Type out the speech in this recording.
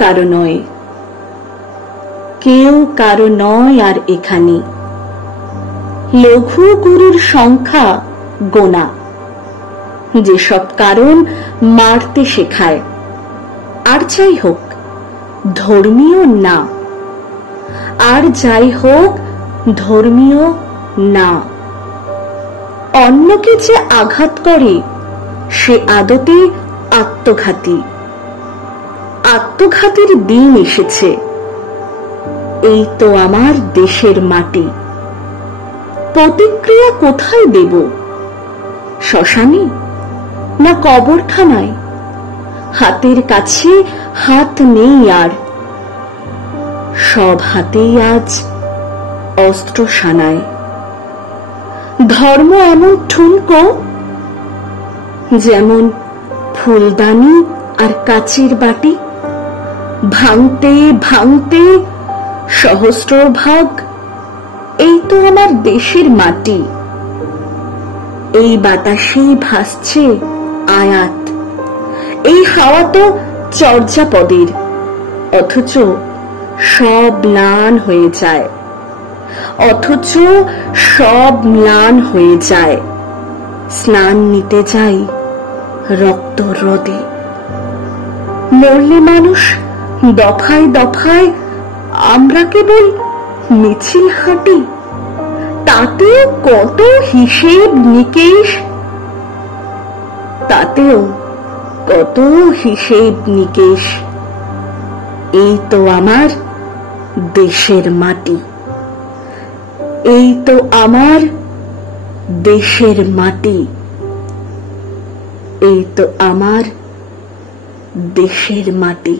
কারো নয়, কেউ কারো নয় আর এখানে। লঘু গুরুর সংখ্যা গোনা, যেসব কারণ মারতে শেখায়। আর যাই হোক ধর্মীয় না, আর যাই হোক ধর্মীয় না। অন্যকে যে আঘাত করে সে আদতে আত্মঘাতী। আত্মঘাতীর দিন এসেছে। এই তো আমার দেশের মাটি। প্রতিক্রিয়া কোথায় দেব? শ্মশানে না কবরখানায়? হাতের কাছে হাত নেই আর, সব হাতেই আজ অস্ত্র সানায়। ধর্ম এমন ঠুনকো, যেমন ফুলদানি আর কাচের বাটি, ভাঙতে ভাঙতে সহস্র ভাগ। এই তো আমার দেশের মাটি। এই বাতাসেই ভাসছে আয়াত, এই হাওয়া তো চর্যাপদের, অথচ সব ম্লান হয়ে যায়, অথচ সব ম্লান হয়ে যায়। স্নান নিতে যাই রক্ত হ্রদে। মরলে মানুষ দফায় দফায়, আমরা কেবল মিছিল হাঁটি। তাতেও কত হিসেব নিকেশ, তাতেও কত হিসেব নিকেশ। এই তো আমার দেশের মাটি, এই তো আমার দেশের মাটি, এই তো আমার দেশের মাটি।